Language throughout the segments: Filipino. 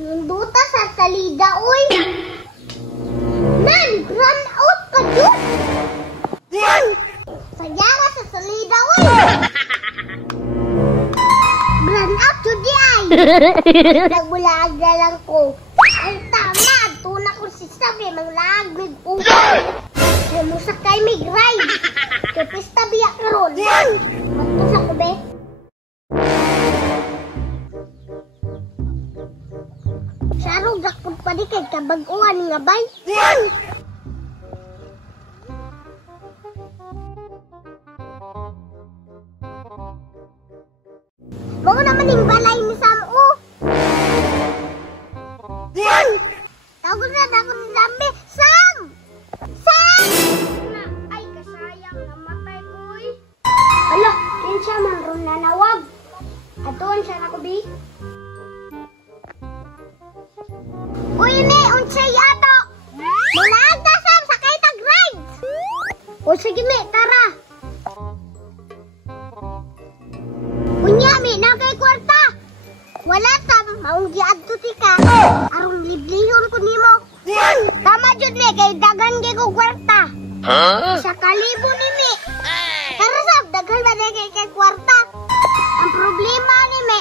Nunduta sa salida, uy! Man, run out ka dun! Saya ka sa salida, uy! Run out to the eye! Nagbulag na lang ko. Ay, tama! Tuna ko si Sabi, manglag, mig-upay. Musakay, mig-ride. Kapista biyak na ron. Magtusak ko, be? Sarong gakpod pa di kay kabag-uan nga bay. Mao naman yung balay ni Sam, oh. Tawag na ako ni Zambi. Sam! Sam! Ay, kasayang namatay ko, eh. Ala, kinsya man ron nanawag. Atoon siya na ko, bi. Uy, ni, unsay ato. Mulaan ta, Sam, sakay tag-ride. O, sige, mi, tara. Unya, mi, na kay kwarta. Wala, Sam, maunggi adto tika. Arong liblihon ko nimo. Tama jud mi, kay dagan kay ko kwarta. Sa kalibo ni mi. Tara, Sam, dagan ba kay kwarta. Ang problema ni mi,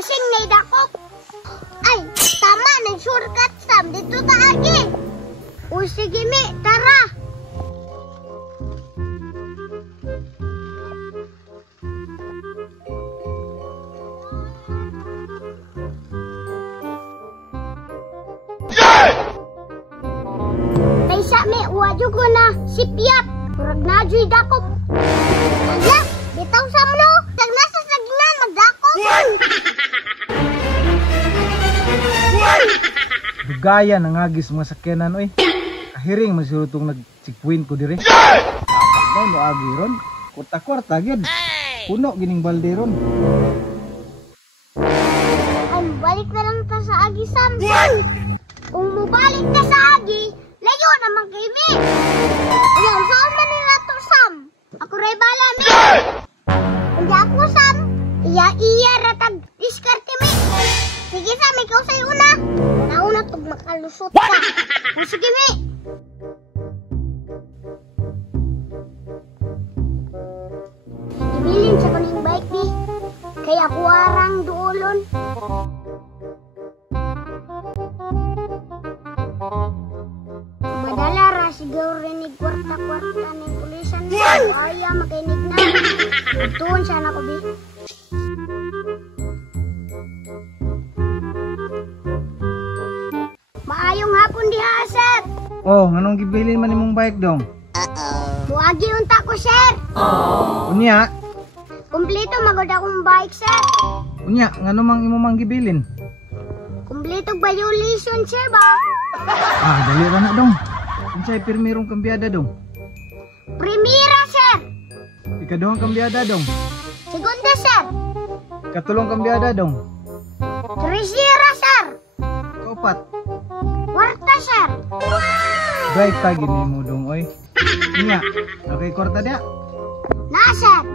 using naidakop. Ay, tama, nag-shortcut, Sam. Dito ta agi. O, sige, mi, tara. Kaysa, mi, wadyo ko na sipyat. Murag na dyo'y dakop. Ala, bitaw, Sam, no? Tag nasa sagnan, magdakop. Gaya nang agis mga sakyanan, oy. Kahiring masurutong nagsikpuin ko dire. Ay mo agi ron. Kwarta-kwarta gyud. Puno gining balde ron. Ay, balik na lang ta sa agi, Sam. Kung mubalik ka sa agi, layo naman kay mi. Ayan, saan man nila to, Sam? Ako ray bala, mi. Hindi ako, Sam. Iya ratag diskarte mi. Sige, Sam, ikaw sa'yo una. Nauna tog makalusot ka. O, sige, mi. Ibilin sa kuning bike, mi. Kaya kuwarang duolon. Madala ra siguro rinig kwarta-kwarta ng pulisan. Kaya makinig na. Tuon siya na ko, bi. Maayong hapon diha, sir. Oh, nganong gibilin man imong bike dong? Buagi unta ko, sir. Unya, Kumpleto magod akong bike, sir. unya ngano mang imong mang gibilin? Kumpleto violation, sir, ba? Dali ra na dong. Unsay pirmirong kambyada dong? Primera, sir. Ikaduhang kambyada dong. Segunda, sir. Katulong kambyada dong. Tercera, sir. Kaupat. Kwarta, sir. Drive ta gini mo dong, oy. Unya, okay kwarta dia. Na, sir.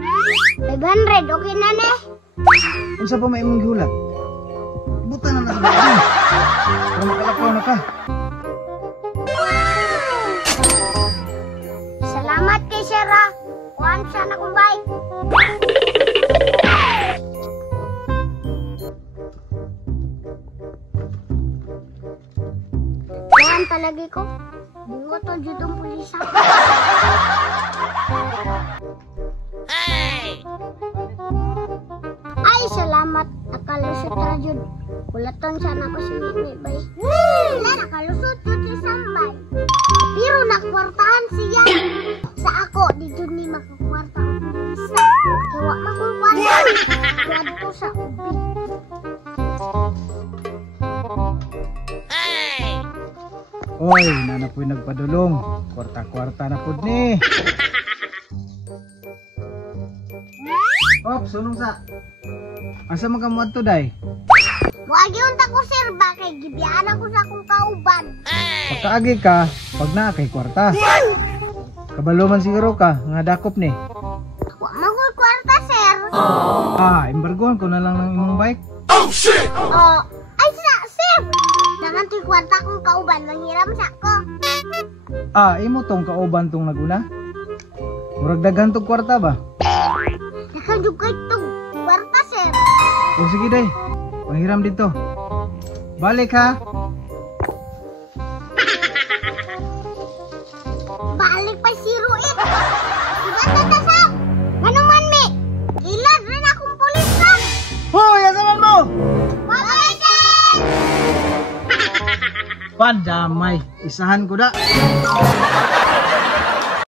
500, okay na, ne? Unsa pa may imong gihulat? Buta na sa bike. Para makalakaw na ka. Salamat kay sir, ha. Kuhan siya na kong bike. Kuhan palagi ko. Bingo to dito ang pulisa. Ay, salamat. Nakalusot na dyan. Kulaton siya na ko si Mimi, bay. Wala, nakalusot yun si Sambay. Pero nakwartahan siya. Sa ako, di dyan ni makakwarta ang pulisa. Kaya makakwarta. Kaya dito sa ubi. Oy, nana po'y nagpadulong. Kwarta-kwarta na pud ni. Op, sunong sa. Asa man ka mo adto day? Wagi unta ko, sir, ba? Kay gibiyaan ako sa akong kauban. Pagkaagi ka, pag na kay kwarta. Kabalo man siguro ka, nga dakop ni. Wa magul kwarta, sir. Embargohan ko na lang ng imong bike. Oh, ay sa, sir! Dagan to'y kwarta kong kauban, manghiram sa ko. Ah, imo tong kauban tong naguna? Murag daghan tong kwarta ba? Dagan yung kayo itong kwarta, sir. O sige day, panghiram dito. Balik ha. Balik pa si Ruit. Iba na sam. Ganun man, mi. Kilad rin akong pulis lang. Hoy, asaman mo! Bye-bye, sir! Pandamay, isahan ko da.